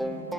you